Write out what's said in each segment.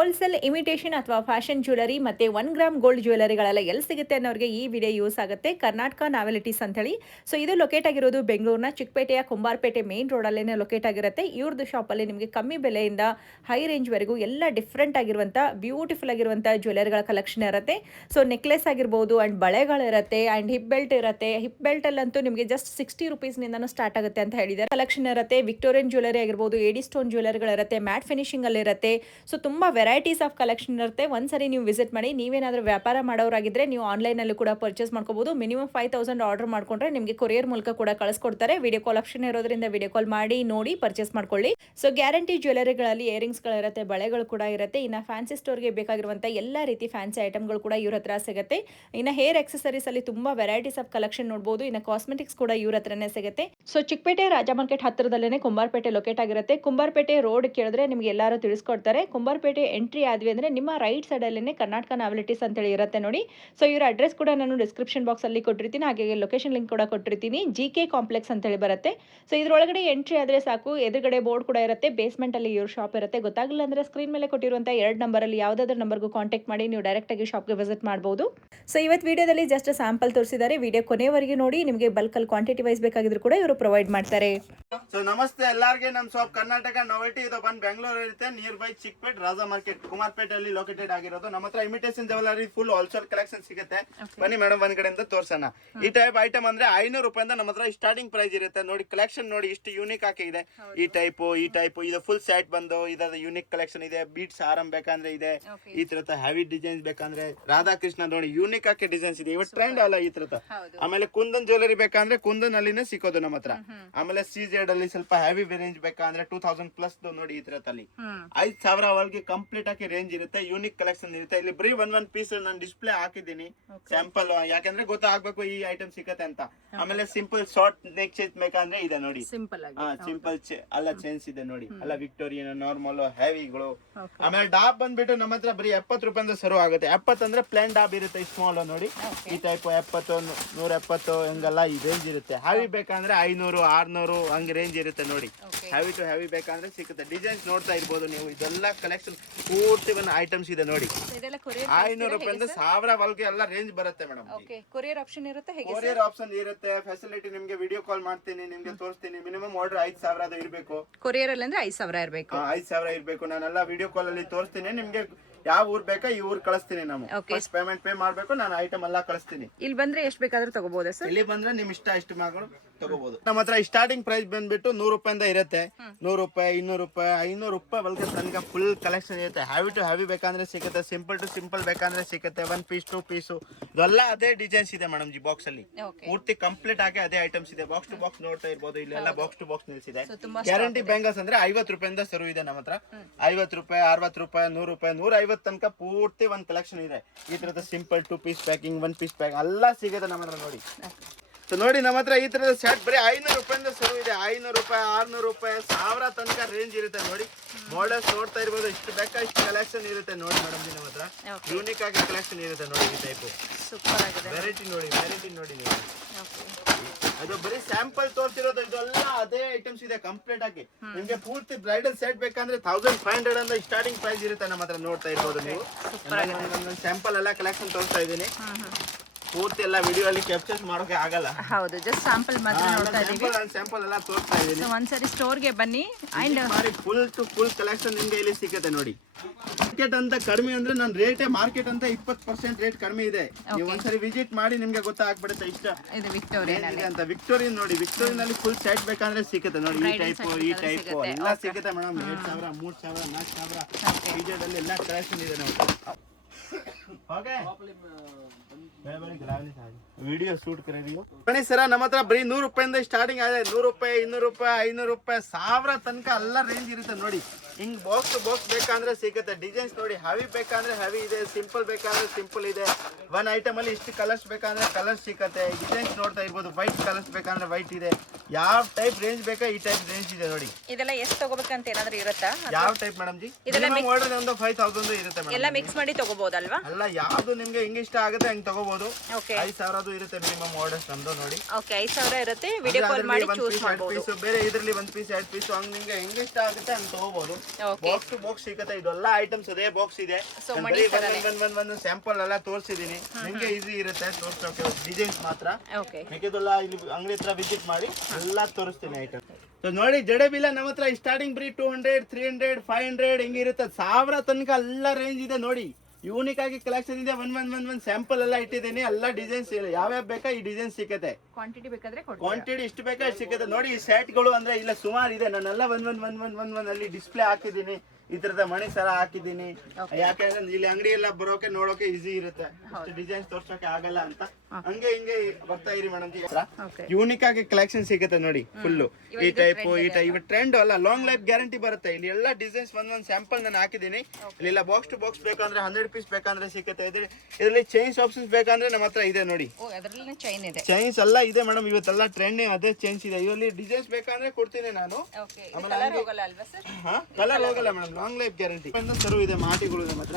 Wholesale imitation ಅಥವಾ fashion jewellery ಮತ್ತೆ 1 gram gold ಜ್ಯುವೆಲರಿಗಳೆಲ್ಲ ಎಲ್ಲಿ ಸಿಗುತ್ತೆ ಅನ್ನೋರಿಗೆ ಈ ವಿಡಿಯೋ ಯೂಸ್ ಆಗುತ್ತೆ. ಕರ್ನಾಟಕ ನಾವೆಲಿಟೀಸ್ ಅಂತ ಹೇಳಿ. ಸೊ ಇದು ಲೊಕೇಟ್ ಆಗಿರೋದು ಬೆಂಗಳೂರಿನ ಚಿಕ್ಕಪೇಟೆಯ ಕುಂಬಾರಪೇಟೆ ಮೇನ್ ರೋಡ್ ಅಲ್ಲೇನೆ ಲೊಕೇಟ್ ಆಗಿರುತ್ತೆ. ಇವ್ರದ್ದು ಶಾಪ್ ಅಲ್ಲಿ ನಿಮಗೆ ಕಮ್ಮಿ ಬೆಲೆಯಿಂದ ಹೈ ರೇಂಜ್ ವರೆಗೂ ಎಲ್ಲ ಡಿಫ್ರೆಂಟ್ ಆಗಿರುವಂತ ಬ್ಯೂಟಿಫುಲ್ ಆಗಿರುವಂತ ಜ್ಯುವೆಲರಿಗಳ ಕಲೆಕ್ಷನ್ ಇರುತ್ತೆ. ಸೊ ನೆಕ್ಲೆಸ್ ಆಗಿರಬಹುದು ಅಂಡ್ ಬಳೆಗಳಿರುತ್ತೆ ಅಂಡ್ ಹಿಪ್ ಬೆಲ್ಟ್ ಇರುತ್ತೆ. ಹಿಪ್ ಬೆಲ್ಟ್ ಅಲ್ಲಂತೂ ನಿಮಗೆ ಜಸ್ಟ್ 60 ರುಪೀಸ್ ನಿಂದನೂ ಸ್ಟಾರ್ಟ್ ಆಗುತ್ತೆ ಅಂತ ಹೇಳಿದ್ದಾರೆ. ಕಲೆಕ್ಷನ್ ಇರುತ್ತೆ. ವಿಕ್ಟೋರಿಯನ್ ಜ್ಯುವೆಲರಿ ಆಗಿರಬಹುದು, ಏಡಿ ಸ್ಟೋನ್ ಜ್ಯುವೆಲರಿಗಳಿರುತ್ತೆ, ಮ್ಯಾಟ್ ಫಿನಿಶಿಂಗ್ ಅಲ್ಲಿ ಇರುತ್ತೆ. ಸೊ ತುಂಬಾ ವೆರೈಟೀಸ್ ಆಫ್ ಕಲೆಕ್ಷನ್ ಇರುತ್ತೆ. ಒಂದ್ಸರಿ ನೀವು ವಿಸಿಟ್ ಮಾಡಿ. ನೀವೇನಾದ್ರೂ ವ್ಯಾಪಾರ ಮಾಡೋರಾಗಿದ್ರೆ ನೀವು ಆನ್ಲೈನ್ ಅಲ್ಲಿ ಕೂಡ ಪರ್ಚೇಸ್ ಮಾಡ್ಕೋಬಹುದು. ಮಿನಿಮಮ್ 5000 ಆರ್ಡರ್ ಮಾಡ್ಕೊಂಡ್ರೆ ನಿಮಗೆ ಕೊರಿಯರ್ ಮೂಲಕ ಕೂಡ ಕಳಿಸ್ಕೊಡ್ತಾರೆ. ವಿಡಿಯೋ ಕಾಲ್ ಆಪ್ಷನ್ ಇರೋದ್ರಿಂದ ವಿಡಿಯೋ ಕಾಲ್ ಮಾಡಿ ನೋಡಿ ಪರ್ಚೇಸ್ ಮಾಡ್ಕೊಳ್ಳಿ. ಸೊ ಗ್ಯಾರಂಟಿ ಜ್ಯುವೆಲರಿಗಳಲ್ಲಿ ಇಯರಿಂಗ್ಸ್ ಗಳಿರುತ್ತೆ, ಬಳೆಗಳು ಕೂಡ ಇರುತ್ತೆ. ಇನ್ನು ಫ್ಯಾನ್ಸಿ ಸ್ಟೋರ್ಗೆ ಬೇಕಾಗಿರುವಂತಹ ಎಲ್ಲಾ ರೀತಿ ಫ್ಯಾನ್ಸಿ ಐಟಮ್ಗಳು ಕೂಡ ಇವ್ರ ಹತ್ರ ಸಿಗುತ್ತೆ. ಇನ್ನು ಹೇರ್ ಎಕ್ಸೆಸರೀಸ್ ಅಲ್ಲಿ ತುಂಬಾ ವೆರೈಟೀಸ್ ಆಫ್ ಕಲೆಕ್ಷನ್ ನೋಡಬಹುದು. ಇನ್ನು ಕಾಸ್ಮೆಟಿಕ್ಸ್ ಕೂಡ ಇವ್ರ ಹತ್ರನೇ ಸಿಗುತ್ತೆ. ಸೊ ಚಿಕ್ಕಪೇಟೆ ರಾಜ ಮಾರ್ಕೆಟ್ ಹತ್ತಿರದಲ್ಲೇ ಕುಂಬಾರಪೇಟೆ ಲೊಕೇಟ್ ಆಗಿರುತ್ತೆ. ಕುಂಬಾರಪೇಟೆ ರೋಡ್ ಕೇಳಿದ್ರೆ ನಿಮ್ಗೆ ಎಲ್ಲರೂ ತಿಳಿಸ್ಕೊಡ್ತಾರೆ. ಕುಂಬಾರಪೇಟೆ ಎಂಟ್ರಿ ಆದ್ವಿ ಅಂದ್ರೆ ನಿಮ್ಮ ರೈಟ್ ಸೈಡ್ ಅಲ್ಲೇ ಕರ್ನಾಟಕ ನಾವೆಲಿಟೀಸ್ ಅಂತ ಹೇಳಿ ಇರುತ್ತೆ ನೋಡಿ. ಸೊ ಇವರ ಅಡ್ರೆಸ್ ಕೂಡ ನಾನು ಡಿಸ್ಕ್ರಿಪ್ಷನ್ ಬಾಕ್ಸ್ ಅಲ್ಲಿ ಕೊಟ್ಟಿರ್ತೀನಿ, ಹಾಗೆ ಲೊಕೇಶನ್ ಲಿಂಕ್ ಕೂಡ ಕೊಟ್ಟಿರ್ತೀನಿ. GK ಕಾಂಪ್ಲೆಕ್ಸ್ ಅಂತ ಹೇಳಿ ಬರುತ್ತೆ. ಸೊ ಇದ್ರೊಳಗಡೆ ಎಂಟ್ರಿ ಆದ್ರೆ ಸಾಕು, ಎದುರುಗಡೆ ಬೋರ್ಡ್ ಕೂಡ ಇರುತ್ತೆ. ಬೇಸ್ಮೆಂಟ್ ಅಲ್ಲಿ ಇವ್ರ ಶಾಪ್ ಇರುತ್ತೆ. ಗೊತ್ತಾಗಲಿಲ್ಲ ಅಂದ್ರೆ ಸ್ಕ್ರೀನ್ ಮೇಲೆ ಕೊಟ್ಟಿರುವಂತಹ 2 ನಂಬರ್ ಅಲ್ಲಿ ಯಾವ್ದಾದ್ರು ನಂಬರ್ಗೂ ಕಾಂಟ್ಯಾಕ್ಟ್ ಮಾಡಿ ನೀವು ಡೈರೆಕ್ಟ್ ಆಗಿ ಶಾಪ್ಗೆ ವಿಸಿಟ್ ಮಾಡಬಹುದು. ಸೊ ಇವತ್ತು ವಿಡಿಯೋದಲ್ಲಿ ಜಸ್ಟ್ ಸ್ಯಾಂಪಲ್ ತೋರಿಸಿದ್ದಾರೆ. ವಿಡಿಯೋ ಕೊನೆವರೆಗೆ ನೋಡಿ. ನಿಮಗೆ ಬಲ್ಕ್ ಅಲ್ಲಿ ಕ್ವಾಂಟಿಟಿ ವೈಸ್ ಬೇಕಾಗಿದ್ರು ಕೂಡ ಇವರು ಪ್ರೊವೈಡ್ ಮಾಡ್ತಾರೆ. ಸೊ ನಮಸ್ತೆ ಎಲ್ಲಾರ್ಗೆ. ನಮ್ ಶಾಪ್ ಕರ್ನಾಟಕ ನಾವೆಲ್ಟಿ ಇದು ಬಂದ್ ಬೆಂಗಳೂರು ಇರುತ್ತೆ. Near by Chickpet Raja market Kumarapete ಅಲ್ಲಿ ಲೊಕೇಟೆಡ್ ಆಗಿರೋದು. ನಮ್ಮ ಹತ್ರ imitation jewellery full wholesale collection ಸಿಗುತ್ತೆ. ಬನ್ನಿ ಮೇಡಮ್ ಒಂದ್ ಕಡೆಯಿಂದ ತೋರ್ಸೋಣ. ಈ ಟೈಪ್ ಐಟಮ್ ಅಂದ್ರೆ 500 ರೂಪಾಯಿಂದ ನಮ್ಮ ಹತ್ರ ಸ್ಟಾರ್ಟಿಂಗ್ ಪ್ರೈಸ್ ಇರುತ್ತೆ. ನೋಡಿ ಕಲೆಕ್ಷನ್ ನೋಡಿ ಇಷ್ಟು ಯೂನಿಕ್ ಆಗಿದೆ. ಈ ಟೈಪ್ ಇದು ಫುಲ್ ಸೆಟ್ ಬಂದು ಇದರ ಯೂನಿಕ್ ಕಲೆಕ್ಷನ್ ಇದೆ. ಬೀಟ್ಸ್ ಆರಂ ಬೇಕಂದ್ರೆ ಇದೆ. ಈ ತರದ ಹೆವಿ ಡಿಸೈನ್ಸ್ ಬೇಕಂದ್ರೆ ರಾಧಾಕೃಷ್ಣ ನೋಡಿ ಯೂನಿಕ್ ಆಗಿ ಡಿಸೈನ್ಸ್ ಇದೆ. ಇವತ್ತು ಟ್ರೆಂಡ್ ಅಲ್ಲ ಈ ತರದ. ಆಮೇಲೆ ಕುಂದನ್ ಜ್ಯುವೆಲರಿ ಬೇಕಂದ್ರೆ ಕುಂದನ್ ಅಲ್ಲಿನೇ ಸಿಕ್ಕೋದು ನಮ್ಮ ಹತ್ರ. ಆಮೇಲೆ CZ ಅಲ್ಲಿ ಸ್ವಲ್ಪ ಹೆವಿ ರೇಂಜ್ ಬೇಕಂದ್ರೆ 2000 ಪ್ಲಸ್ ನೋಡಿ ಈ ತರದಲ್ಲಿ 5000 ಒಳಗೆ ಕಂಪ್ಲೀಟ್ ಆಗಿ ರೇಂಜ್ ಇರುತ್ತೆ. ಯೂನಿಕ್ ಕಲೆಕ್ಷನ್ ಇರುತ್ತೆ. ಇಲ್ಲಿ ಬರೀ ಒಂದ್ ಪೀಸ್ ನಾನು ಡಿಸ್ಪ್ಲೇ ಹಾಕಿದ್ದೀನಿ ಸ್ಯಾಂಪಲ್, ಯಾಕಂದ್ರೆ ಗೊತ್ತಾಗ್ಬೇಕು ಈ ಐಟಮ್ ಸಿಕ್ಕತ್ತೆ ಅಂತ. ಆಮೇಲೆ ಸಿಂಪಲ್ ಶಾರ್ಟ್ ನೆಕ್ ಚೇಂಜ್ ಬೇಕಂದ್ರೆ ಇದೆ ನೋಡಿ. ಸಿಂಪಲ್ ಅಲ್ಲ ಚೇಂಜ್ ಇದೆ ನೋಡಿ. ಅಲ್ಲ ವಿಕ್ಟೋರಿಯನ್ ನಾರ್ಮಲ್ ಹೆವಿಗಳು. ಆಮೇಲೆ ಡಾಬ್ ಬಂದ್ಬಿಟ್ಟು ನಮ್ಮ ಹತ್ರ ಬರೀ 70 ರೂಪಾಯಿಂದ ಶುರು ಆಗುತ್ತೆ. 70 ಅಂದ್ರೆ ಪ್ಲೇನ್ ಡಾಬ್ ಇರುತ್ತೆ ಸ್ಮಾಲ್ ನೋಡಿ. ಈ ಟೈಪ್ 70 170 ಹಂಗೆಲ್ಲ ಈ ರೇಂಜ್ ಇರುತ್ತೆ. ಹೆವಿ ಬೇಕಂದ್ರೆ 500 600 ಹಂಗೆ ರೇಂಜ್ ಇರುತ್ತೆ ನೋಡಿ. ಹೆವಿ ಟು ಹೆವಿ ಬೇಕಂದ್ರೆ ಸಿಗುತ್ತೆ. ಡಿಸೈನ್ಸ್ ನೋಡ್ತಾ ಇರ್ಬೋದು ನೀವು. ಇದೆಲ್ಲ ಕಲೆಕ್ಷನ್ ಪೂರ್ತಿ ಒಂದು ಐಟಮ್ಸ್ ಇದೆ ನೋಡಿ. 500 ರೂಪಾಯಿಂದ 1000 ಒಳಗೆ ಎಲ್ಲ ರೇಂಜ್ ಬರುತ್ತೆ ಮೇಡಮ್. ಕೊರಿಯರ್ ಆಪ್ಷನ್ ಇರುತ್ತೆ. ಕೊರಿಯರ್ ಆಪ್ಷನ್ ಇರುತ್ತೆ. ಫೆಸಿಲಿಟಿ ನಿಮ್ಗೆ ವಿಡಿಯೋ ಕಾಲ್ ಮಾಡ್ತೀನಿ, ನಿಮ್ಗೆ ತೋರಿಸ್ತೀನಿ. ಮಿನಿಮಮ್ ಆರ್ಡರ್ 5000 ಅದು ಇರಬೇಕು. ಕೊರಿಯರ್ ಅಲ್ಲಿ ಅಂದ್ರೆ 5000 ಇರಬೇಕು. 5000 ಇರಬೇಕು. ನಾನೆಲ್ಲ ವಿಡಿಯೋ ಕಾಲ್ ಅಲ್ಲಿ ತೋರಿಸ್ತೀನಿ. ನಿಮ್ಗೆ ಯಾವ ಊರ್ ಬೇಕಾ ಈ ಊರ್ ಕಳಿಸ್ತೀನಿ. ನಾವು ಫಸ್ಟ್ ಪೇಮೆಂಟ್ ಪೇ ಮಾಡ್ಬೇಕು. ನಾನು ಐಟಮ್ ಎಲ್ಲ ಕಳಿಸ್ತೀನಿ. ಇಲ್ಲಿ ಬಂದ್ರೆ ಎಷ್ಟು ಬೇಕಾದ್ರೂ ತಗೋಬಹುದು ಸರ್. ಇಲ್ಲಿ ಬಂದ್ರೆ ನಿಮ್ ಇಷ್ಟ ಎಷ್ಟು ಮಾಡ್ಕೊಂಡು ತಗೋಬಹುದು. ನಮ್ಮ ಹತ್ರ ಸ್ಟಾರ್ಟಿಂಗ್ ಪ್ರೈಸ್ ಬಂದ್ಬಿಟ್ಟು 100 ರೂಪಾಯಿಂದ ಇರುತ್ತೆ. 100 ರೂಪಾಯಿ 200 ರೂಪಾಯಿ 500 ರೂಪಾಯಿ ಒಳಗೆ ತನಕ ಫುಲ್ ಕಲೆಕ್ಷನ್ ಇರುತ್ತೆ. ಹೆವಿ ಟು ಹೆವಿ ಬೇಕಂದ್ರೆ ಸಿಗುತ್ತೆ. ಸಿಂಪಲ್ ಟು ಸಿಂಪಲ್ ಬೇಕಂದ್ರೆ ಸಿಗುತ್ತೆ. 1 ಪೀಸ್ 2 ಪೀಸ್ ಇದೆಲ್ಲ ಅದೇ ಡಿಸೈನ್ಸ್ ಇದೆ ಮೇಡಮ್. ಜಿ ಬಾಕ್ಸ್ ಅಲ್ಲಿ ಪೂರ್ತಿ ಕಂಪ್ಲೀಟ್ ಆಗಿ ಅದೇ ಐಟಮ್ಸ್ ಇದೆ. ಬಾಕ್ಸ್ ಟು ಬಾಕ್ಸ್ ನೋಡ್ತಾ ಇರ್ಬೋದು. ಇಲ್ಲೆಲ್ಲ ಬಾಕ್ಸ್ ಟು ಬಾಕ್ಸ್ ನಿಲ್ಸಿದೆ. ಗ್ಯಾರಂಟಿ ಬ್ಯಾಂಗಲ್ಸ್ ಅಂದ್ರೆ 50 ರೂಪಾಯಿಂದ ಶುರು ಇದೆ ನಮ್ಮ ಹತ್ರ. 50 ರೂಪಾಯಿ 60 ರೂಪಾಯಿ 100 ರೂಪಾಯಿ 150 ತನಕ ಪೂರ್ತಿ ಒಂದ್ ಕಲೆಕ್ಷನ್ ಇದೆ. ಈ ತರದ simple 2 piece packing 1 piece pack ಎಲ್ಲ ಸಿಗುತ್ತೆ ನಮ್ಮ ಹತ್ರ ನೋಡಿ. ಸೊ ನೋಡಿ ನಮ್ಮ ಹತ್ರ ಈ ತರದ ಸೆಟ್ ಬರೀ 500 ರೂಪಾಯಿಂದ ಶುರು ಇದೆ. 500 ರೂಪಾಯಿ 600 ರೂಪಾಯಿ 1000 ತನಕ ರೇಂಜ್ ಇರುತ್ತೆ ನೋಡಿ. ಮಾಡೆಲ್ಸ್ ನೋಡ್ತಾ ಇರ್ಬೋದು. ಇಷ್ಟು ಬೇಕಾ ಇಷ್ಟು ಕಲೆಕ್ಷನ್ ಇರುತ್ತೆ ನೋಡಿ ಮೇಡಮ್. ನಮ್ಮ ಹತ್ರ ಯೂನಿಕ್ ಆಗಿ ಕಲೆಕ್ಷನ್ ಇರುತ್ತೆ ನೋಡಿ. ಈ ಟೈಪ್ ಸೂಪರ್ ಆಗಿದೆ. ವೆರೈಟಿ ನೋಡಿ ನೀವು. ಅದು ಬರೀ ಸ್ಯಾಂಪಲ್ ತೋರಿಸಿರೋದು. ಇದೆಲ್ಲ ಅದೇ ಐಟಮ್ಸ್ ಇದೆ ಕಂಪ್ಲೀಟ್ ಆಗಿ. ನಿಮ್ಗೆ ಪೂರ್ತಿ ಬ್ರೈಡಲ್ ಸೆಟ್ ಬೇಕಂದ್ರೆ 1500 ಅಂತ ಸ್ಟಾರ್ಟಿಂಗ್ ಪ್ರೈಸ್ ಇರುತ್ತೆ ನಮ್ಮ ಹತ್ರ. ನೋಡ್ತಾ ಇರ್ಬೋದು ನೀವು. ಸ್ಯಾಂಪಲ್ ಎಲ್ಲ ಕಲೆಕ್ಷನ್ ತೋರಿಸ್ತಾ ಇದ್ದೀನಿ. ಪೂರ್ತಿ ಎಲ್ಲ ವಿಡಿಯೋ ಅಲ್ಲಿ ಕ್ಯಾಪ್ಚರ್ ಮಾಡೋಕೆ ಆಗಲ್ಲ. ಹೌದು, ಜಸ್ಟ್ ಸ್ಯಾಂಪಲ್ ಮಾತ್ರ ನೋಡ್ತಾ ಇದೀವಿ. ಸ್ಯಾಂಪಲ್ ಎಲ್ಲ ತೋರಿಸ್ತಾ ಇದ್ದೀನಿ. ಒಂದ್ಸರಿ ಸ್ಟೋರ್ ಗೆ ಬನ್ನಿ and full to full collection ನಿಮ್ಗೆ ಇಲ್ಲಿ ಸಿಗುತ್ತೆ ನೋಡಿ. ಮಾರ್ಕೆಟ್ ಅಂತ ಕಡಿಮೆ ಅಂದ್ರೆ ನನ್ನ ರೇಟೇ ಮಾರ್ಕೆಟ್ ಅಂತ 20% ರೇಟ್ ಕಡಿಮೆ ಇದೆ. ನೀವು ಒಂದ್ಸರಿ ವಿಸಿಟ್ ಮಾಡಿ ನಿಮ್ಗೆ ಗೊತ್ತಾಗ್ಬಿಡುತ್ತೆ ಇಷ್ಟ ಇದು ವಿಕ್ಟೋರಿಯನ್ ಅಂತ. ವಿಕ್ಟೋರಿಯನ್ ನೋಡಿ. ವಿಕ್ಟೋರಿಯನ್ ಅಲ್ಲಿ ಫುಲ್ ಸೆಟ್ ಬೇಕಂದ್ರೆ ಸಿಗುತ್ತೆ ನೋಡಿ. ಈ ಟೈಪ್ ಎಲ್ಲ ಸಿಗುತ್ತೆ ಮೇಡಮ್. 2000 3000 4000 ವಿಜಯದಲ್ಲಿ ಎಲ್ಲ ಕಲೆಕ್ಷನ್ ಇದೆ ನೋಡಿ. ಓಕೆ ವಿಡಿಯೋ ಶೂಟ್ ಕರೀರಿ ಬನ್ನಿ ಸರ. ನಮ್ಮ ಹತ್ರ ಬರೀ 100 ರೂಪಾಯಿಂದ ಸ್ಟಾರ್ಟಿಂಗ್ ಆಗಿದೆ. 100 ರೂಪಾಯಿ 200 ರೂಪಾಯಿ 500 ರೂಪಾಯಿ 1000 ತನಕ ಎಲ್ಲ ರೇಂಜ್ ಇರುತ್ತೆ ನೋಡಿ. ಹಿಂಗ್ ಬಾಕ್ಸ್ ಟು ಬಾಕ್ಸ್ ಬೇಕಂದ್ರೆ ಸಿಗುತ್ತೆ. ಡಿಸೈನ್ಸ್ ನೋಡಿ. ಹೆವಿ ಬೇಕಂದ್ರೆ ಹೆವಿ ಇದೆ. ಸಿಂಪಲ್ ಬೇಕಂದ್ರೆ ಸಿಂಪಲ್ ಇದೆ. ಒನ್ ಐಟಮ್ ಅಲ್ಲಿ ಇಷ್ಟು ಕಲರ್ಸ್ ಬೇಕಂದ್ರೆ ಕಲರ್ಸ್ ಸಿಗುತ್ತೆ. ಡಿಸೈನ್ಸ್ ನೋಡ್ತಾ ಇರ್ಬೋದು. ವೈಟ್ ಕಲರ್ಸ್ ಬೇಕಂದ್ರೆ ವೈಟ್ ಇದೆ. ಯಾವ ಟೈಪ್ ರೇಂಜ್ ಬೇಕಾ ಈ ಟೈಪ್ ರೇಂಜ್ ಇದೆ ನೋಡಿ. ಇದೆಲ್ಲ ಎಷ್ಟು ತಗೋಬೇಕಂತ ಏನಾದ್ರು ಇರುತ್ತಾ? ಯಾವ ಟೈಪ್ ಮೇಡಮ್ ಜಿ? ಆರ್ಡರ್ ಒಂದು 5000 ಇರುತ್ತೆ ಮೇಡಮ್. ಎಲ್ಲ ಮಿಕ್ಸ್ ಮಾಡಿ ತಗೋಬಹುದಲ್ವಾ? ಅಲ್ಲ, ಯಾವ್ದು ನಿಮ್ಗೆ ಹೆಂಗ್ ಇಷ್ಟ ಆಗುತ್ತೆ ಹಂಗ್ ತಗೋಬಹುದು. ಓಕೆ 5000 ಇರುತ್ತೆ ಮಿನಿಮಮ್ ಆರ್ಡರ್ಸ್ ನಮ್ದು ನೋಡಿ. ಓಕೆ 5000 ಇರುತ್ತೆ. ವಿಡಿಯೋ ಕಾಲ್ ಮಾಡಿ ಚೂಸ್ ಮಾಡಬಹುದು. ಬೇರೆ ಇದ್ರಲ್ಲಿ 1 ಪೀಸ್ 2 ಪೀಸ್ ಹಂಗ್ ನಿಮ್ಗೆ ಹೆಂಗ್ ಇಷ್ಟ ಆಗುತ್ತೆ ಹಂಗ್ ತಗೋಬಹುದು. ಬಾಕ್ಸ್ ಟು ಬಾಕ್ಸ್ ಸಿಗುತ್ತೆ. ಇದೆಲ್ಲ ಐಟಮ್ಸ್ ಅದೇ ಬಾಕ್ಸ್ ಇದೆ. ಒಂದು ಸ್ಯಾಂಪಲ್ ಎಲ್ಲ ತೋರಿಸಿದೀನಿ. ನಿಮ್ಗೆ ಈಸಿ ಇರುತ್ತೆ ತೋರ್ಸೋಕೆ. ಡಿಸೈನ್ಸ್ ಮಾತ್ರ ಮಿಕ್ಕಿದೆಲ್ಲ ಇಲ್ಲಿ ಅಂಗಡಿ ಹತ್ರ ವಿಸಿಟ್ ಮಾಡಿ ಎಲ್ಲ ತೋರಿಸ್ತೀನಿ ಐಟಮ್. ಸೊ ನೋಡಿ, ಜಡೇಬಿಲ್ಲ ನಮ್ಮ ಹತ್ರ ಸ್ಟಾರ್ಟಿಂಗ್ ಬ್ರೀ 200, 300, 500 ಹೆಂಗಿರುತ್ತೆ 1000 ತನಕ ಎಲ್ಲ ರೇಂಜ್ ಇದೆ ನೋಡಿ. ಯೂನಿಕ್ ಆಗಿ ಕಲೆಕ್ಷನ್ ಇದೆ. ಒಂದ್ ಸ್ಯಾಂಪಲ್ ಎಲ್ಲ ಇಟ್ಟಿದ್ದೀನಿ. ಎಲ್ಲ ಡಿಸೈನ್ಸ್ ಯಾವ್ಯಾವ ಬೇಕಾ ಈ ಡಿಸೈನ್ ಸಿಗುತ್ತೆ. ಕ್ವಾಂಟಿಟಿ ಇಷ್ಟು ಬೇಕಾ ಇಷ್ಟು ಸಿಗುತ್ತೆ ನೋಡಿ. ಈ ಸೆಟ್ಗಳು ಅಂದ್ರೆ ಇಲ್ಲ ಸುಮಾರು ಇದೆ. ನಾನೆಲ್ಲ ಒಂದ್ ಅಲ್ಲಿ ಡಿಸ್ಪ್ಲೇ ಹಾಕಿದ್ದೀನಿ. ಈ ತರದ ಮಣಿ ಸರ ಹಾಕಿದ್ದೀನಿ. ಯಾಕೆಂದ್ರೆ ಇಲ್ಲಿ ಅಂಗಡಿ ಎಲ್ಲ ಬರೋಕೆ ನೋಡೋಕೆ ಈಸಿ ಇರುತ್ತೆ. ಡಿಸೈನ್ಸ್ ತೋರ್ಸೋಕೆ ಆಗಲ್ಲ ಅಂತ ಹಂಗೆ ಹಿಂಗೆ ಬರ್ತಾ ಇರಿ ಮೇಡಮ್. ಯೂನಿಕ್ ಆಗಿ ಕಲೆಕ್ಷನ್ ಸಿಗುತ್ತೆ ನೋಡಿ. ಫುಲ್ ಈ ಟೈಪ್ ಇವ ಟ್ರೆಂಡ್ ಅಲ್ಲ, ಲಾಂಗ್ ಲೈಫ್ ಗ್ಯಾರಂಟಿ ಬರುತ್ತೆ. ಇಲ್ಲಿ ಎಲ್ಲ ಡಿಸೈನ್ಸ್ ಒಂದೊಂದು ಸ್ಯಾಂಪಲ್ ನಾನು ಹಾಕಿದ್ದೀನಿ. ಇಲ್ಲ ಬಾಕ್ಸ್ ಟು ಬಾಕ್ಸ್ ಬೇಕಂದ್ರೆ 100 ಪೀಸ್ ಬೇಕಂದ್ರೆ ಸಿಗುತ್ತೆ. ಇದರಲ್ಲಿ ಚೈನ್ಸ್ ಆಪ್ಷನ್ಸ್ ಬೇಕಂದ್ರೆ ನಮ್ಮ ಹತ್ರ ಇದೆ ನೋಡಿ. ಚೈನ್ಸ್ ಎಲ್ಲ ಇದೆ ಮೇಡಮ್. ಇವತ್ತೆಲ್ಲ ಟ್ರೆಂಡ್ ಅದೇ ಚೈನ್ಸ್ ಇದೆ. ಇದರಲ್ಲಿ ಡಿಸೈನ್ಸ್ ಬೇಕಂದ್ರೆ ಕೊಡ್ತೀನಿ ನಾನು. ಕಲರ್ ಹೋಗಲ್ಲ ಮೇಡಮ್. Long life guarantee. ಸರು ಇದೆ, ಮಾಟಿಗಳು ಇದೆ ಮಾತ್ರ.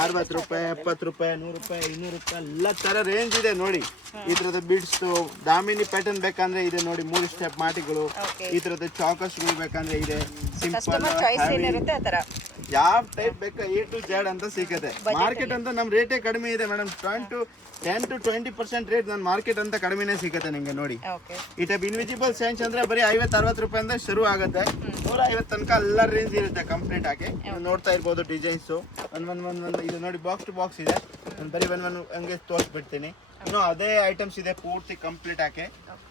60 ರೂಪಾಯಿ, 70 ರೂಪಾಯಿ, 100 ರೂಪಾಯಿ, 200 ರೂಪಾಯಿ ಎಲ್ಲ ತರ ರೇಂಜ್ ಇದೆ ನೋಡಿ. ಈ ತರದ ಬಿಡ್ಸ್ ದಾಮಿನಿ ಪ್ಯಾಟರ್ನ್ ಬೇಕಂದ್ರೆ ಇದೆ ನೋಡಿ. 3 ಸ್ಟೆಪ್ ಮಾಟಿಗಳು. ಈ ತರದ ಚಾಕರ್ಸ್ ಗಳು ಬೇಕಂದ್ರೆ ಇದೆ. ಸಿಂಪಲ್ ಯಾವ ಟೈಪ್ ಬೇಕಾ A to Z ಅಂತ ಸಿಗುತ್ತೆ. ಮಾರ್ಕೆಟ್ ಅಂತ ನಮ್ ರೇಟೇ ಕಡಿಮೆ ಇದೆ ಮೇಡಮ್. 10 to 20% ರೇಟ್ ನನ್ನ ಮಾರ್ಕೆಟ್ ಅಂತ ಕಡಿಮೆನೇ ಸಿಗುತ್ತೆ ನಿಮ್ಗೆ ನೋಡಿ. ಈ ಟೈಪ್ ಇನ್ವಿಜಿಬಲ್ ಸೈನ್ಸ್ ಅಂದ್ರೆ ಬರೀ 50-60 ರೂಪಾಯಿಂದ ಶುರು ಆಗುತ್ತೆ. 150 ತನಕ ಎಲ್ಲ ರೇಂಜ್ ಇರುತ್ತೆ ಕಂಪ್ಲೀಟ್ ಆಗಿ. ನೀವು ನೋಡ್ತಾ ಇರ್ಬೋದು ಡಿಸೈನ್ಸ್. ಒಂದ್ ಇದು ನೋಡಿ, ಬಾಕ್ಸ್ ಟು ಬಾಕ್ಸ್ ಇದೆ. ನಾನು ಬರೀ ಒಂದ್ ಹಂಗೆ ತೋರಿಸ್ಬಿಡ್ತೀನಿ. ಇನ್ನು ಅದೇ ಐಟಮ್ಸ್ ಇದೆ ಪೂರ್ತಿ ಕಂಪ್ಲೀಟ್ ಆಗಿ.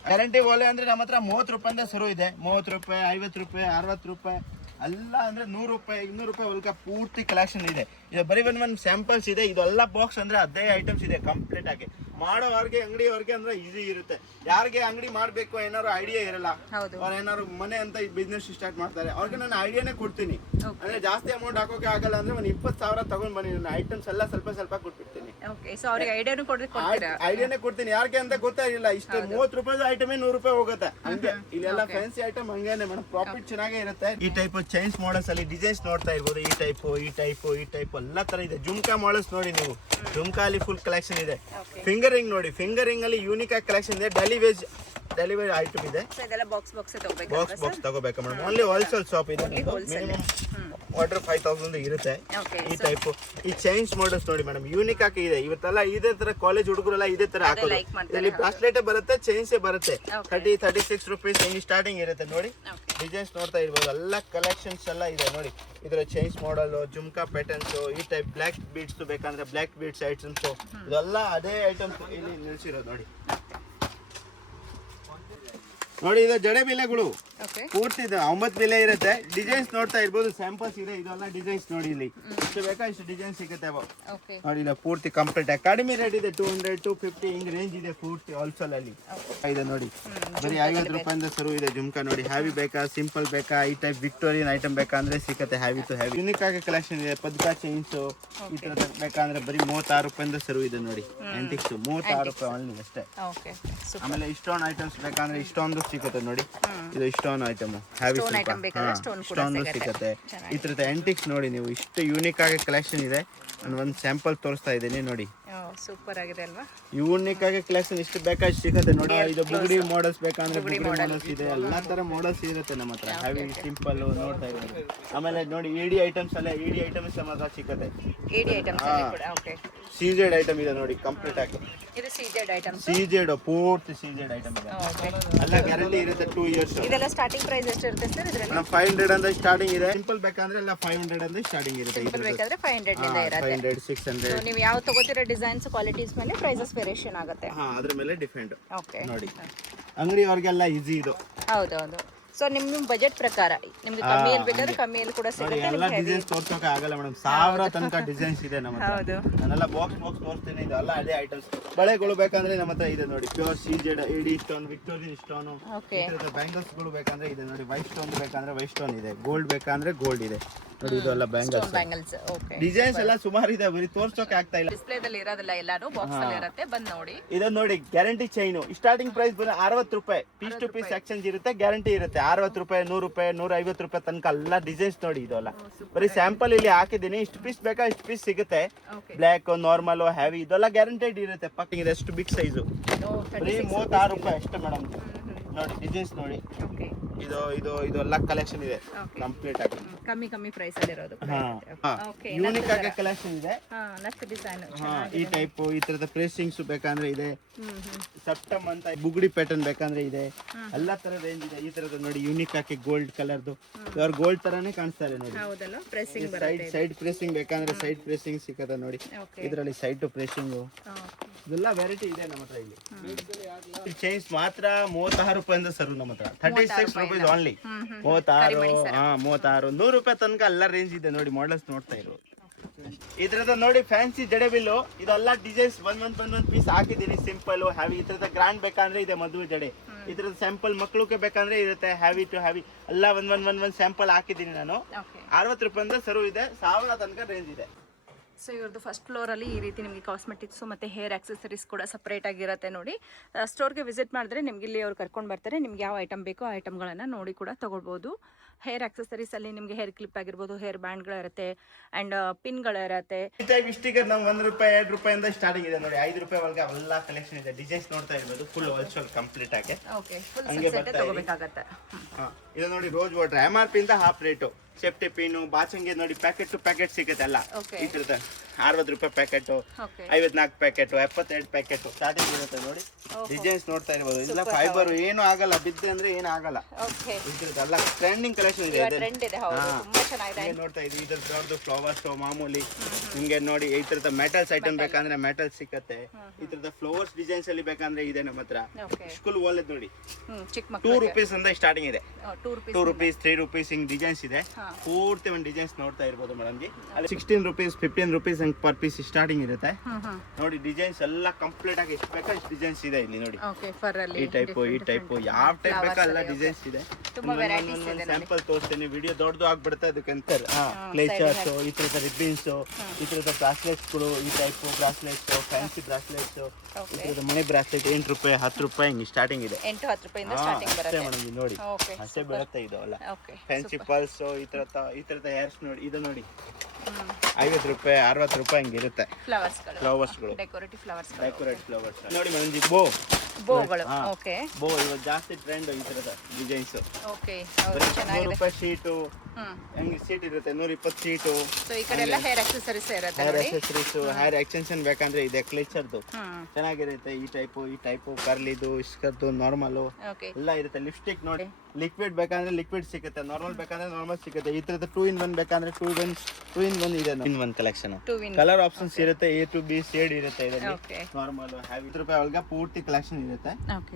ಗ್ಯಾರಂಟಿ ಓಲೆ ಅಂದ್ರೆ ನಮ್ಮ ಹತ್ರ 30 ರೂಪಾಯಿಂದ ಶುರು ಇದೆ. 30 ರೂಪಾಯಿ, 50 ರೂಪಾಯಿ, 60 ರೂಪಾಯಿ ಅಲ್ಲ ಅಂದ್ರೆ 100 ರೂಪಾಯಿ, 200 ರೂಪಾಯಿ ಒಳಗೆ ಪೂರ್ತಿ ಕಲೆಕ್ಷನ್ ಇದೆ. ಇದು ಬರೀ ಒಂದ್ ಸ್ಯಾಂಪಲ್ಸ್ ಇದೆ. ಇದೆಲ್ಲ ಬಾಕ್ಸ್ ಅಂದ್ರೆ ಅದೇ ಐಟಮ್ಸ್ ಇದೆ ಕಂಪ್ಲೀಟ್ ಆಗಿ. ಮಾಡೋರ್ಗೆ ಅಂಗಡಿಯವ್ರಿಗೆ ಅಂದ್ರೆ ಈಸಿ ಇರುತ್ತೆ. ಯಾರಿಗೆ ಅಂಗಡಿ ಮಾಡ್ಬೇಕು ಏನಾದ್ರು ಐಡಿಯಾ ಇರಲ್ಲ, ಅವ್ರ ಏನಾದ್ರು ಮನೆ ಅಂತ ಬಿಸ್ನೆಸ್ ಸ್ಟಾರ್ಟ್ ಮಾಡ್ತಾರೆ, ಅವ್ರಿಗೆ ನಾನು ಐಡಿಯಾನೇ ಕೊಡ್ತೀನಿ. ಅಂದ್ರೆ ಜಾಸ್ತಿ ಅಮೌಂಟ್ ಹಾಕೋಕೆ ಆಗಲ್ಲ ಅಂದ್ರೆ ಒಂದು 20,000 ತಗೊಂಡ್ ಬನ್ನಿ, ನಾನು ಐಟಮ್ಸ್ ಎಲ್ಲ ಸ್ವಲ್ಪ ಕೊಟ್ಬಿಡ್ತೀನಿ. ಐಡಿಯಾನೇ ಕೊಡ್ತೀನಿ. ಯಾರಿಗೆ ಅಂತ ಗೊತ್ತಾಗಿಲ್ಲ. ಇಷ್ಟು 30 ರೂಪಾಯಿ ಐಟಮೇ 100 ರೂಪಾಯಿ ಹೋಗುತ್ತೆ. ಹಂಗೆ ಇಲ್ಲೆಲ್ಲ ಫ್ಯಾನ್ಸಿ ಐಟಮ್ ಹಂಗೇನೆ ಮೇಡಮ್. ಪ್ರಾಫಿಟ್ ಚೆನ್ನಾಗೇ ಇರುತ್ತೆ. ಈ ಟೈಪ್ ಚೈನ್ಸ್ ಮಾಡಲ್ಸ್ ಅಲ್ಲಿ ಡಿಸೈನ್ಸ್ ನೋಡ್ತಾ ಇರ್ಬೋದು. ಈ ಟೈಪ್ ಎಲ್ಲ ತರ ಇದೆ. ಜುಮ್ಕಾ ಮಾಡಲ್ಸ್ ನೋಡಿ ನೀವು. ಜುಮ್ಕಾ ಅಲ್ಲಿ ಫುಲ್ ಕಲೆಕ್ಷನ್ ಇದೆ. ಫಿಂಗರ್ ರಿಂಗ್ ನೋಡಿ. ಫಿಂಗರ್ ರಿಂಗ್ ಅಲ್ಲಿ ಯೂನಿಕ್ ಆಗಿ ಕಲೆಕ್ಷನ್ ಇದೆ. ಡೆಲಿ ವೇಜ್ ಐಟಮ್ ಇದೆ. ಬಾಕ್ಸ್ ತಗೋಬೇಕಾ ಮೇಡಮ್? ಓನ್ಲಿ ಹೋಲ್ಸೇಲ್ ಶಾಪ್ ಇದೆ. ಮಿನಿಮಮ್ ಆರ್ಡರ್ 5000 ಇರುತ್ತೆ. ಈ ಟೈಪ್ ಈ ಚೈನ್ಸ್ ಮಾಡಲ್ಸ್ ನೋಡಿ ಮೇಡಮ್. ಯೂನಿಕ್ ಆಗಿ ಇದೆ. ಇವತ್ತೆಲ್ಲ ಇದೇ ತರ ಕಾಲೇಜ್ ಹುಡುಗರೆಲ್ಲ ಇದೇ ತರ ಹಾಕೋದು. ಇಲ್ಲಿ ಬ್ರಾಸ್ಲೆಟ್ ಬರುತ್ತೆ, ಚೈನ್ಸ್ ಬರುತ್ತೆ. 36 ರೂಪೀಸ್ ಹಿಂಗೆ ಸ್ಟಾರ್ಟಿಂಗ್ ಇರುತ್ತೆ ನೋಡಿ. ಡಿಸೈನ್ಸ್ ನೋಡ್ತಾ ಇರ್ಬೋದು. ಎಲ್ಲ ಕಲೆಕ್ಷನ್ಸ್ ಎಲ್ಲ ಇದೆ ನೋಡಿ. ಇದರ ಚೈನ್ಸ್ ಮಾಡಲ್, ಜುಮ್ಕಾ ಪ್ಯಾಟರ್ನ್ಸ್, ಈ ಟೈಪ್ ಬ್ಲ್ಯಾಕ್ ಬೀಡ್ಸ್ ಬೇಕಂದ್ರೆ ಬ್ಲ್ಯಾಕ್ ಬೀಡ್ಸ್ ಐಟಮ್ಸ್ ಇದೆಲ್ಲ ಅದೇ ಐಟಮ್ಸ್ ಇಲ್ಲಿ ನಿಲ್ಸಿರೋದು ನೋಡಿ. ನೋಡಿ ಇದು ಜಡೆ ಬಿಲೆಗಳು ಪೂರ್ತಿ ಇದೆ. 9 ಬಿಲೆ ಇರುತ್ತೆ. ಡಿಸೈನ್ಸ್ ನೋಡ್ತಾ ಇರ್ಬೋದು. ಸ್ಯಾಂಪಲ್ಸ್ ಇದೆ. ಇದೆಲ್ಲ ಡಿಸೈನ್ಸ್ ನೋಡಿ. ಇಲ್ಲಿ ಇಷ್ಟು ಬೇಕಾ ಇಷ್ಟು ಡಿಸೈನ್ ಸಿಗುತ್ತೆ ನೋಡಿ. ಇಲ್ಲ ಪೂರ್ತಿ ಕಂಪ್ಲೀಟ್ ಆಗಿ ಕಡಿಮೆ ರೇಟ್ ಇದೆ. 200, 250 ಹಿಂಗ್ ರೇಂಜ್ ಇದೆ ಪೂರ್ತಿ ಹೋಲ್ಸೇಲ್ ಅಲ್ಲಿ ಇದೆ ನೋಡಿ. ಬರೀ 50 ರೂಪಾಯಿಂದ ಶುರು ಇದೆ ಜುಮ್ಕಾ ನೋಡಿ. ಹ್ಯಾವಿ ಬೇಕಾ, ಸಿಂಪಲ್ ಬೇಕಾ, ಈ ಟೈಪ್ ವಿಕ್ಟೋರಿಯನ್ ಐಟಮ್ ಬೇಕಂದ್ರೆ ಸಿಗುತ್ತೆ. ಹ್ಯಾವಿ ಟು ಹ್ಯಾವಿ ಯೂನಿಕ್ ಆಗಿ ಕಲೆಕ್ಷನ್ ಇದೆ. ಪದ್ಕಾ ಚೈನ್ಸ್ ಈ ತರ ಬೇಕಂದ್ರೆ ಬರೀ 36 ರೂಪಾಯಿಂದ ಶುರು ಇದೆ ನೋಡಿ. ಆಂಟಿಕ್ಸ್ 36 ರೂಪಾಯಿ ಓನ್ಲಿ ಅಷ್ಟೇ. ಆಮೇಲೆ ಇಷ್ಟೊಂದು ಐಟಮ್ಸ್ ಬೇಕಂದ್ರೆ ಇಷ್ಟೊಂದು ಸಿಗುತ್ತೆ ನೋಡಿ. ಇದು ಇಷ್ಟೊಂದು ಐಟಮ್ ಹ್ಯಾವಿ ಇಷ್ಟೊಂದು ಸಿಗುತ್ತೆ. ಈ ತರದ ಆಂಟಿಕ್ಸ್ ನೋಡಿ ನೀವು. ಇಷ್ಟು ಯೂನಿಕ್ ಆಗಿ ಕಲೆಕ್ಷನ್ ಇದೆ. ನಾನು ಒಂದು ಸ್ಯಾಂಪಲ್ ತೋರಿಸ್ತಾ ಇದ್ದೀನಿ ನೋಡಿ. ಸೂಪರ್ ಆಗಿದೆ ಅಲ್ವಾ? ಯೂನಿಕ್ ಆಗಿ ಕಲೆಕ್ಷನ್ ಇಷ್ಟು ಬೇಕಾಗಿ ಸಿಗುತ್ತೆ ನೋಡಿ. ಇದು ಬುಗುಡಿ ಮಾಡಲ್ಸ್ ಬೇಕಂದ್ರೆ ಬುಗುಡಿ ಮಾಡಲ್ಸ್ ಇದೆ. ಎಲ್ಲಾ ತರ ಮಾಡಲ್ಸ್ ಇರುತ್ತೆ ನಮ್ಮ ಹತ್ರ. ಹ್ಯಾವಿ, ಸಿಂಪಲ್ ನೋಡ್ತಾ ಇದ್ದಾರೆ. ಆಮೇಲೆ ನೋಡಿ ಇಡಿ ಐಟಮ್ಸ್ ಎಲ್ಲ ಇಡಿ ಐಟಮ್ಸ್ ನಮ್ಮ ಹತ್ರ ಸಿಗುತ್ತೆ. CZ ಐಟಮ್ ಇದೆ ನೋಡಿ ಕಂಪ್ಲೀಟ್ ಆಗಿ. ಇದು CZ ಐಟಮ್. CZ ಪೂರ್ತಿ CZ ಐಟಮ್ ಇದೆ. ಎಲ್ಲ ಗ್ಯಾರಂಟಿ ಇರುತ್ತೆ 2 ಇಯರ್ಸ್. ಇದೆಲ್ಲ ಸ್ಟಾರ್ಟಿಂಗ್ ಪ್ರೈಸ್ ಎಷ್ಟು ಇರುತ್ತೆ ಸರ್ ಇದರಲ್ಲಿ? ನಮ್ಮ 500 ಅಂತ ಸ್ಟಾರ್ಟಿಂಗ್ ಇದೆ. ಸಿಂಪಲ್ ಬೇಕಂದ್ರೆ ಎಲ್ಲ 500 ಅಂತ ಸ್ಟಾರ್ಟಿಂಗ್ ಇರುತ್ತೆ. ಸಿಂಪಲ್ ಬೇಕಾದ್ರೆ 500 ನಿಂದ ಇರುತ್ತೆ. 500, 600. ಸೊ ನೀವು ಯಾವ ತಗೋತಿರೋ ಡಿಸೈನ್ಸ್ ಕ್ವಾಲಿಟೀಸ್ ಮೇಲೆ ಪ್ರೈಸಸ್ ವೇರಿಯೇಷನ್ ಆಗುತ್ತೆ. ಅದ್ರ ಮೇಲೆ ಡಿಫೆಂಡ್ ಓಕೆ ನೋಡಿ. ಅಂಗಡಿಯವರಿಗೆಲ್ಲ ಈಸಿ ಇದು. ಹೌದೌದು. ಸೊ ನಿಮ್ ಬಜೆಟ್ ಪ್ರಕಾರ ನಿಮ್ಗೆ ಕಮ್ಮಿಯಲ್ಲಿ ಬೇಕಾದ್ರೆ ಕಮ್ಮಿಯಲ್ಲಿ ಕೂಡ ಸಿಗುತ್ತೆ. ಎಲ್ಲ ಡಿಸೈನ್ಸ್ ತೋರ್ಸೋಕೆ ಆಗಲ್ಲ ಮೇಡಮ್. 1000 ತನಕ ಡಿಸೈನ್ಸ್ ಇದೆ ನಮ್ಮ ಹತ್ರ. ನಾನೆಲ್ಲ ಬಾಕ್ಸ್ ತೋರಿಸ್ತೀನಿ. ಇದೆಲ್ಲ ಅದೇ ಐಟಮ್ಸ್. ಬಳೆಗಳು ಬೇಕಂದ್ರೆ ನಮ್ಮ ಹತ್ರ ಇದೆ ನೋಡಿ. ಪ್ಯೂರ್ CZ ಎಡಿ ಸ್ಟೋನ್, ವಿಕ್ಟೋರಿಯನ್ ಸ್ಟೋನ್. ಬ್ಯಾಂಗಲ್ಸ್ ಗಳು ಬೇಕಂದ್ರೆ ಇದೆ ನೋಡಿ. ವೈಟ್ ಸ್ಟೋನ್ ಬೇಕಂದ್ರೆ ವೈಟ್ ಸ್ಟೋನ್ ಇದೆ. ಗೋಲ್ಡ್ ಬೇಕಂದ್ರೆ ಗೋಲ್ಡ್ ಇದೆ. ನೋಡಿ ಇದೆಲ್ಲ ಬ್ಯಾಂಗಲ್ಸ್ ಬ್ಯಾಂಗಲ್ಸ್. ಓಕೆ. ಡಿಸೈನ್ಸ್ ಎಲ್ಲ ಸುಮಾರು ಇದೆ, ಬರೀ ತೋರ್ಸೋಕೆ ಆಗ್ತಾ ಇಲ್ಲ. ಡಿಸ್ಪ್ಲೇದಲ್ಲಿ ಇರೋದಿಲ್ಲ, ಎಲ್ಲಾನು ಬಾಕ್ಸ್ ಅಲ್ಲಿ ಇರುತ್ತೆ, ಬಂದ್ ನೋಡಿ. ಇದು ನೋಡಿ ಗ್ಯಾರಂಟಿ ಚೈನು, ಸ್ಟಾರ್ಟಿಂಗ್ ಪ್ರೈಸ್ ಬಂದು 60 ರೂಪಾಯಿ, ಪೀಸ್ ಟು ಪೀಸ್ ಎಕ್ಸ್ಚೇಂಜ್ ಇರುತ್ತೆ, ಗ್ಯಾರಂಟಿ ಇರುತ್ತೆ. 60 ರೂಪಾಯಿ, 100 ರೂಪಾಯಿ, 150 ರೂಪಾಯಿ ತನಕ ಎಲ್ಲ ಡಿಸೈನ್ಸ್ ನೋಡಿ. ಇದೆಲ್ಲ ಬರೀ ಸ್ಯಾಂಪಲ್ ಇಲ್ಲಿ ಹಾಕಿದೀನಿ, ಇಷ್ಟು ಪೀಸ್ ಬೇಕಾ ಇಷ್ಟು ಪೀಸ್ ಸಿಗುತ್ತೆ. ಬ್ಲ್ಯಾಕ್, ನಾರ್ಮಲ್, ಹೆವಿ ಇದೆಲ್ಲ ಗ್ಯಾರಂಟೆಡ್ ಇರುತ್ತೆ. ಪಕ್ಕಿಂಗ್ ಇದೆ ಅಷ್ಟು ಬಿಗ್ ಸೈಜು, ಬರೀ 36 ರೂಪಾಯಿ ಅಷ್ಟೇ ಮೇಡಮ್. ನೋಡಿ ಡಿಸೈನ್ಸ್ ನೋಡಿ, ಇದೆಲ್ಲ ಕಲೆಕ್ಷನ್ ಇದೆ ಕಂಪ್ಲೀಟ್ ಆಗಿ, ಕಮ್ಮಿ ಪ್ರೈಸ್ ಅಲ್ಲಿ ಇರೋದು. ಯೂನಿಕ್ ಆಗಿ ಕಲೆಕ್ಷನ್ ಇದೆ. ನೆಕ್ಸ್ಟ್ ಡಿಸೈನ್ ಈ ಟೈಪ್, ಈ ತರದ ಪ್ರೇಸಿಂಗ್ಸ್ ಬೇಕಂದ್ರೆ ಇದೆ, ಸೆಪ್ಟಮ್ ಅಂತ ಬುಗುಡಿ ಪ್ಯಾಟರ್ನ್ ಬೇಕಂದ್ರೆ ಇದೆ, ಎಲ್ಲಾ ತರ ರೇಂಜ್ ಇದೆ. ಈ ತರದ ನೋಡಿ ಯೂನಿಕ್ ಆಗಿ ಗೋಲ್ಡ್ ಕಲರ್ದು, ಇವ್ರ ಗೋಲ್ಡ್ ತರಾನೇ ಕಾಣಿಸ್ತಾರೆ ನೋಡಿ. ಹೌದಲ್ಲ, ಪ್ರೆಸ್ಸಿಂಗ್ ಸೈಡ್ ಪ್ರೆಸಿಂಗ್ ಬೇಕಂದ್ರೆ ಸೈಡ್ ಪ್ರೆಸಿಂಗ್ ಸಿಕ್ಕದ ನೋಡಿ. ಇದರಲ್ಲಿ ಸೈಡ್ ಟು ಪ್ರೆಸಿಂಗ್ ಇದೆಲ್ಲ ವೆರೈಟಿ ಇದೆ ನಮ್ಮ ಹತ್ರ. ಇಲ್ಲಿ ಚೈನ್ಸ್ ಮಾತ್ರ 36 ರೂಪಾಯಿಂದ ಸರ್ ನಮ್ಮ ಹತ್ರ, 36 ರೂಪೀಸ್ ಓನ್ಲಿ. 36, 100 ರೂಪಾಯಿ ತನಕ ಎಲ್ಲ ರೇಂಜ್ ಇದೆ ನೋಡಿ. ಮಾಡಲ್ಸ್ ನೋಡ್ತಾ ಇರೋ ಇದ್ರದ ನೋಡಿ, ಫ್ಯಾನ್ಸಿ ಜಡೆ ಬಿಲ್ಲು, ಇದೆಲ್ಲ ಡಿಸೈನ್ಸ್ ಒಂದೊಂದ್ ಪೀಸ್ ಹಾಕಿದೀನಿ. ಸಿಂಪಲ್, ಹೆವಿ, ಈ ತರದ ಗ್ರಾಂಡ್ ಬೇಕಂದ್ರೆ ಇದೆ. ಮದುವೆ ಜಡೆ ಇದ್ರದ ಸ್ಯಾಂಪಲ್ ಮಕ್ಳಿಗೆ ಬೇಕಂದ್ರೆ ಇರುತ್ತೆ. ಹೆವಿ ಟು ಹೆವಿ ಎಲ್ಲ ಒಂದ್ ಸ್ಯಾಂಪಲ್ ಹಾಕಿದೀನಿ ನಾನು. 60 ರೂಪಾಯಿಂದ ಸರು ಇದೆ, 1000 ತನಕ ರೇಂಜ್ ಇದೆ. ಸೊ ಇವ್ರದ್ದು ಫಸ್ಟ್ ಫ್ಲೋರಲ್ಲಿ ಈ ರೀತಿ ನಿಮಗೆ ಕಾಸ್ಮೆಟಿಕ್ಸು ಮತ್ತು ಹೇರ್ ಆಕ್ಸೆಸರೀಸ್ ಕೂಡ ಸಪ್ರೇಟ್ ಆಗಿರುತ್ತೆ ನೋಡಿ. ಸ್ಟೋರ್ಗೆ ವಿಸಿಟ್ ಮಾಡಿದ್ರೆ ನಿಮ್ಗೆ ಇಲ್ಲಿ ಅವ್ರು ಕರ್ಕೊಂಡು ಬರ್ತಾರೆ. ನಿಮ್ಗೆ ಯಾವ ಐಟಮ್ ಬೇಕೋ ಆ ಐಟಮ್ಗಳನ್ನು ನೋಡಿ ಕೂಡ ತೊಗೊಳ್ಬೋದು. ಹೇರ್ ಆಕ್ಸೆಸರೀಸಲ್ಲಿ ನಿಮಗೆ ಹೇರ್ ಕ್ಲಿಪ್ ಆಗಿರ್ಬೋದು, ಹೇರ್ ಬ್ಯಾಂಡ್ಗಳಿರುತ್ತೆ, ಆ್ಯಂಡ್ ಪಿನ್ಗಳಿರುತ್ತೆ. ಸ್ಟಿಕರ್ ನಮ್ಗೆ 1 ರೂಪಾಯಿ 2 ರೂಪಾಯಿಂದ ಸ್ಟಾರ್ಟಿಂಗ್ ಇದೆ ನೋಡಿ. 5 ರೂಪಾಯಿ ಒಳಗೆ ಎಲ್ಲ ಕಲೆಕ್ಷನ್ ಇದೆ. ಡಿಸೈನ್ಸ್ ನೋಡ್ತಾ ಇರ್ಬೋದು, ಫುಲ್ ಹೋಲ್ಸೇಲ್ ಕಂಪ್ಲೀಟ್ ಆಗಿ. ಓಕೆ, ಫುಲ್ ಸೆಟ್ ತಗೋಬೇಕಾಗತ್ತೆ. ಇದು ನೋಡಿ ರೋಸ್ ವಾಟರ್, MRP ಇಂದ ಹಾಫ್ ರೇಟು. ಸೇಫ್ಟಿ ಪಿನ್, ಬಾಚಂಗೆ ನೋಡಿ, ಪ್ಯಾಕೆಟ್ ಟು ಪ್ಯಾಕೆಟ್ ಸಿಗುತ್ತೆ ಎಲ್ಲ. ಈ ತರದ 60 ರೂಪಾಯಿ ಪ್ಯಾಕೆಟ್, 54 ಪ್ಯಾಕೆಟ್, 72 ಪ್ಯಾಕೆಟ್ ಸ್ಟಾರ್ಟಿಂಗ್ ಇರುತ್ತೆ ನೋಡಿ. ಡಿಸೈನ್ಸ್ ನೋಡ್ತಾ ಇರ್ಬೋದು. ಇಲ್ಲ ಫೈಬರ್ ಏನು ಆಗಲ್ಲ, ಬಿದ್ದೆ ಅಂದ್ರೆ ಏನು ಆಗಲ್ಲ. ಎಲ್ಲ ಟ್ರೆಂಡಿಂಗ್ ಕಲೆಕ್ಷನ್ ಇದೆ. ನೋಡ್ತಾ ಇದ್ವಿ ಇದ್ರದ್ದು ಫ್ಲವರ್ಸ್ ಮಾಮೂಲಿ ನಿಮ್ಗೆ ನೋಡಿ. ಈ ತರದ ಮೆಟಲ್ಸ್ ಐಟಮ್ ಬೇಕಂದ್ರೆ ಮೆಟಲ್ ಸಿಕ್ಕತ್ತೆ. ಈ ತರದ ಫ್ಲವರ್ಸ್ ಡಿಸೈನ್ಸ್ ಅಲ್ಲಿ ಬೇಕಂದ್ರೆ ಇದೆ ನಮ್ಮ ಹತ್ರ. ಸ್ಕೂಲ್ ವಾಲೆಟ್ ನೋಡಿ, 2 ರೂಪೀಸ್ ಅಂತ ಸ್ಟಾರ್ಟಿಂಗ್ ಇದೆ. 2 ರೂಪೀಸ್, 3 ರೂಪೀಸ್ ಹಿಂಗ್ ಡಿಸೈನ್ಸ್ ಇದೆ. ಪೂರ್ತಿ ಒಂದು ಡಿಸೈನ್ಸ್ ನೋಡ್ತಾ ಇರ್ಬೋದು ಮೇಡಮ್ ಜಿ. ಅಲ್ಲಿ 16 rupees, 15 rupees per piece starting ಇರುತ್ತೆ ನೋಡಿ. ಡಿಸೈನ್ಸ್ ಎಲ್ಲ ಕಂಪ್ಲೀಟ್ ಆಗಿ ಎಷ್ಟು ಬೇಕಾ ಇಷ್ಟು ಡಿಸೈನ್ಸ್ ಇದೆ ಇಲ್ಲಿ ನೋಡಿ. ಈ ಟೈಪ್ ಯಾವ ಟೈಪ್ ಬೇಕಾ ಎಲ್ಲ ಡಿಸೈನ್ಸ್ ಇದೆ. ಸ್ಯಾಂಪಲ್ ತೋರಿಸ್ತೀನಿ, ವಿಡಿಯೋ ದೊಡ್ಡದು ಆಗ್ಬಿಡುತ್ತೆ ಅದಕ್ಕಂತ. ಕ್ಲೇಚರ್ಸ್, ಈ ತರದ ರಿಬ್ಬನ್ಸ್, ಈ ತರದ ಬ್ರಾಸ್ಲೆಟ್ಸ್ ಗಳು, ಈ ಟೈಪ್ ಬ್ರಾಸ್ಲೆಟ್ಸ್, ಫ್ಯಾನ್ಸಿ ಬ್ರಾಸ್ಲೆಟ್ಸ್, ಈ ತರದ ಮನಿ ಬ್ರಾಸ್ಲೆಟ್ 8 ರೂಪಾಯಿ 10 ರೂಪಾಯಿ ಹಿಂಗ್ ಸ್ಟಾರ್ಟಿಂಗ್ ಇದೆ. 8-10 ರೂಪಾಯಿಂದ ಸ್ಟಾರ್ಟಿಂಗ್ ಬರುತ್ತೆ ಮೇಡಮ್ ನೋಡಿ. ಹಸೆ ಬೀಳುತ್ತೆ ಇದು ಅಲ್ಲ. ಫ್ಯಾನ್ಸಿ ಪಲ್ಸ್, ಈ ತರದ ಹೇರ್ಸ್ ನೋಡಿ. ಇದು ನೋಡಿ 50 ರೂಪಾಯಿ 60 ರೂಪಾಯಿ ಹಿಂಗಿರುತ್ತೆ. ಫ್ಲವರ್ಸ್ಗಳು, ಡೆಕೋರೇಟಿವ್ ಫ್ಲವರ್ಸ್ ನೋಡಿ ಮೇಡಮ್ ಜಿ. ಬೋಗಳು, ಓಕೆ. ಬೋ ಇವಾಗ ಜಾಸ್ತಿ ಟ್ರೆಂಡ್ ಈ ತರದ ಡಿಸೈನ್ಸ್. ಓಕೆ, 100 ರೂಪಾಯಿ ಶೀಟು, ಹೆಂಗ್ ಸೀಟ್ ಇರುತ್ತೆ, 120 ಶೀಟು. ಸೊ ಈ ಕಡೆ ಎಲ್ಲ ಹೇರ್ ಆಕ್ಸೆಸರೀಸ್ ಇರುತ್ತೆ ಹೇರ್ ನೋಡಿ. ಆಕ್ಸೆಸರೀಸ್, ಹೇರ್ ಎಕ್ಸ್ಟೆನ್ಷನ್ ಬೇಕಂದ್ರೆ ಇದೆ. ಕ್ಲೇಚರ್ದು ಚೆನ್ನಾಗಿರುತ್ತೆ. ಈ ಟೈಪು ಕರ್ಲಿದು, ಇಸ್ಕರ್ದು, ನಾರ್ಮಲ್ ಎಲ್ಲ ಇರುತ್ತೆ. ಲಿಪ್ಸ್ಟಿಕ್ ನೋಡಿ, ಲಿಕ್ವಿಡ್ ಬೇಕಂದ್ರೆ ಲಿಕ್ವಿಡ್ ಸಿಗುತ್ತೆ, ನಾರ್ಮಲ್ ಬೇಕಂದ್ರೆ ನಾರ್ಮಲ್ ಸಿಗುತ್ತೆ. ಈ ತರದ 2 in 1 ಬೇಕಂದ್ರೆ 2 in 1 ಇದೆ. 2 in 1 ಕಲೆಕ್ಷನ್. ಕಲರ್ ಆಪ್ಷನ್ಸ್ ಇರುತ್ತೆ, A to B ಶೇಡ್ ಇರುತ್ತೆ ಇದರಲ್ಲಿ. ನಾರ್ಮಲ್, ಹೆವಿ, 10 ರೂಪಾಯಿ ಒಳಗೆ ಪೂರ್ತಿ ಕಲೆಕ್ಷನ್ ಇರುತ್ತೆ.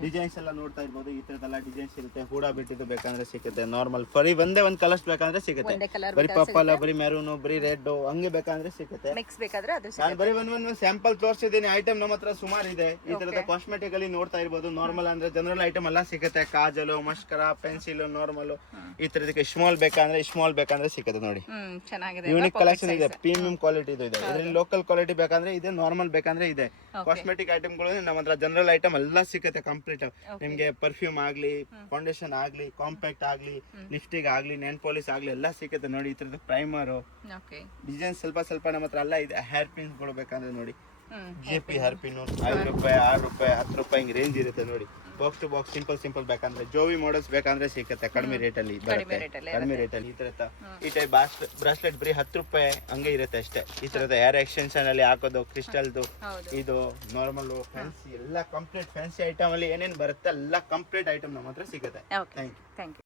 ಡಿಸೈನ್ಸ್ ಎಲ್ಲ ನೋಡ್ತಾ ಇರ್ಬೋದು. ಈ ತರದೆಲ್ಲ ಡಿಸೈನ್ಸ್ ಇರುತ್ತೆ. ಹೂಡ ಬಿಟ್ಟಿದ್ದು ಬೇಕಂದ್ರೆ ಸಿಗುತ್ತೆ. ನಾರ್ಮಲ್ ಬರೀ ಒಂದೇ ಒಂದು ಕಲರ್ಸ್ ಬೇಕಂದ್ರೆ ಸಿಗುತ್ತೆ. ಬರೀ ಪರ್ಪಲ್, ಬರೀ ಮೆರೂನ್, ಬರೀ ರೆಡ್ ಹಂಗೆ ಬೇಕಂದ್ರೆ ಸಿಗುತ್ತೆ. ಮಿಕ್ಸ್ ಬೇಕಾದ್ರೆ ಅದು ನಾನು ಬರೀ ಒಂದು ಸ್ಯಾಂಪಲ್ ತೋರಿಸಿದ್ದೀನಿ. ಐಟಮ್ ನಮ್ಮ ಹತ್ರ ಸುಮಾರು ಇದೆ. ಈ ತರದ ಕಾಸ್ಮೆಟಿಕ್ ಅಲ್ಲಿ ನೋಡ್ತಾ ಇರ್ಬೋದು. ನಾರ್ಮಲ್ ಅಂದ್ರೆ ಜನರಲ್ ಐಟಮ್ ಎಲ್ಲ ಸಿಗುತ್ತೆ. ಕಾಜಲು, ಮಸ್ಕರಾ, ಪೆನ್ಸಿಲ್, ನಾರ್ಮಲ್, ಈ ತರದಕ್ಕೆ ಸ್ಮಾಲ್ ಬೇಕಂದ್ರೆ ಸಿಗುತ್ತೆ ನೋಡಿ. ಯೂನಿಕ್ ಕಲೆಕ್ಷನ್ ಇದೆ. ಪ್ರೀಮಿಯಂ ಕ್ವಾಲಿಟಿ ಇದೆ. ಇದರಲ್ಲಿ ಲೋಕಲ್ ಕ್ವಾಲಿಟಿ ಬೇಕಂದ್ರೆ ಇದೆ, ನಾರ್ಮಲ್ ಬೇಕಂದ್ರೆ ಇದೆ. ಕಾಸ್ಮೆಟಿಕ್ ಐಟಮ್ಗಳು ನಮ್ಮ ಹತ್ರ ಜನರಲ್ ಐಟಮ್ ಎಲ್ಲ ಸಿಗುತ್ತೆ ಕಂಪ್ಲೀಟ್. ನಿಮ್ಗೆ ಪರ್ಫ್ಯೂಮ್ ಆಗ್ಲಿ, ಫೌಂಡೇಶನ್ ಆಗ್ಲಿ, ಕಾಂಪ್ಯಾಕ್ಟ್ ಆಗ್ಲಿ, ಲಿಪ್ಸ್ಟಿಕ್ ಆಗ್ಲಿ, ನೆನ್ ಪಾಲಿಶ್ ಆಗ್ಲಿ ಎಲ್ಲ ಸಿಗುತ್ತೆ ನೋಡಿ. ಈ ತರದ ಪ್ರೈಮರ್ ಡಿಸೈನ್ ಸ್ವಲ್ಪ ನಮ್ಮ ಹತ್ರ ಎಲ್ಲ ಇದೆ. ಹೇರ್ ಪಿನ್ಸ್ ಗಳು ಬೇಕಂದ್ರೆ ನೋಡಿ, JP ಹೇರ್ ಪಿನ್ 5 ರೂಪಾಯಿ 6 ರೂಪಾಯಿ 10 ರೂಪಾಯಿ ಹಿಂಗ್ ರೇಂಜ್ ಇರುತ್ತೆ ನೋಡಿ. ಬಾಕ್ಸ್ ಟು ಬಾಕ್ಸ್ ಸಿಂಪಲ್ ಬೇಕಂದ್ರೆ, ಜೋವಿ ಮಾಡಲ್ಸ್ ಬೇಕಂದ್ರೆ ಸಿಗುತ್ತೆ ಕಡಿಮೆ ರೇಟಲ್ಲಿ ಬರುತ್ತೆ. ಕಡಿಮೆ ರೇಟಲ್ಲಿ ಈ ಟೈಪ್ ಬ್ರಾಸ್ಲೆಟ್ ಬರೀ 10 ರೂಪಾಯಿ ಹಂಗೆ ಇರುತ್ತೆ ಅಷ್ಟೇ. ಈ ತರದ ಹೇರ್ ಎಕ್ಸ್ಟೆನ್ಷನ್ ಅಲ್ಲಿ ಹಾಕೋದು, ಕ್ರಿಸ್ಟಲ್ದು, ಇದು ನಾರ್ಮಲ್, ಫ್ಯಾನ್ಸಿ ಎಲ್ಲ ಕಂಪ್ಲೀಟ್ ಫ್ಯಾನ್ಸಿ ಐಟಮ್ ಅಲ್ಲಿ ಏನೇನು ಬರುತ್ತೆ ಎಲ್ಲ ಕಂಪ್ಲೀಟ್ ಐಟಮ್ ನಮ್ಮ ಹತ್ರ ಸಿಗುತ್ತೆ. Thank you.